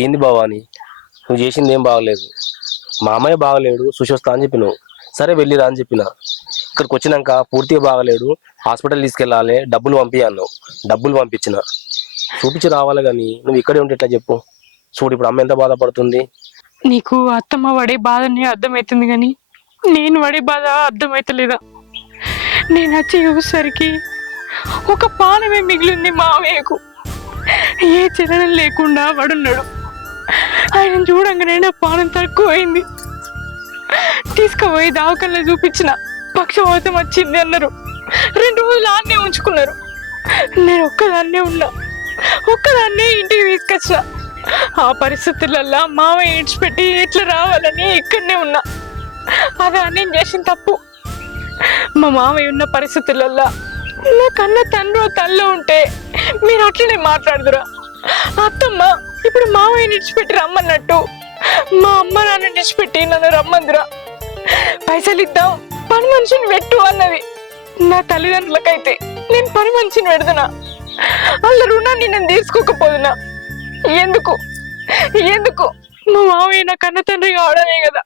ఏంది బావా అని నువ్వు చేసింది ఏం బాగలేదు. మా అమ్మాయి బాగలేడు చూసొస్తా అని చెప్పినావు. సరే వెళ్ళిరా అని చెప్పిన. ఇక్కడికి వచ్చినాక పూర్తిగా బాగలేడు, హాస్పిటల్ తీసుకెళ్ళాలి, డబ్బులు పంపి అన్నావు. డబ్బులు పంపించిన, చూపించి రావాలి. కానీ నువ్వు ఇక్కడే ఉంటే ఎట్లా చెప్పు? చూడు ఇప్పుడు అమ్మ ఎంత బాధపడుతుంది. నీకు అత్తమ్మ పడే బాధని అర్థమవుతుంది కానీ నేను పడే బాధ అర్థమవుతలేదా? నేను వచ్చి చూసేసరికి ఒక పానమే మిగిలింది మావయ్యకు. ఏ చలనం లేకుండా వాడున్నాడు. ఆయన చూడంగానే నా పానం తక్కువైంది. తీసుకుపోయి దవాఖానలో చూపించిన, పక్షవాతం వచ్చింది అన్నారు. 2 రోజులు ఆన్నే ఉంచుకున్నారు. నేను ఒక్కదాన్నే ఉన్నా, ఒక్కదాన్నే ఇంటికి తీసుకొచ్చిన. ఆ పరిస్థితులల్లో మావయ్య ఏడ్చిపెట్టి ఎట్లా రావాలని ఇక్కడనే ఉన్నా. అదా నేను చేసిన తప్పు. మా మావయ్య ఉన్న పరిస్థితులల్లో నా కన్న తండ్రి తల్లో ఉంటే మీరు అట్లనే మాట్లాడుదురా? అత్తమ్మ ఇప్పుడు మావయ్యని విడిచిపెట్టి రమ్మన్నట్టు మా అమ్మ నాన్న విడిచిపెట్టి నన్ను రమ్మందురా. పైసలు ఇద్దాం, పని మనిషిని పెట్టు అన్నది. నా తల్లిదండ్రులకైతే నేను పని మనిషిని పెడుతున్నా. వాళ్ళ రుణాన్ని నేను తీసుకోకపోదునా? ఎందుకు ఎందుకు? మా మావయ్య నా కన్న తండ్రి కావడమే కదా.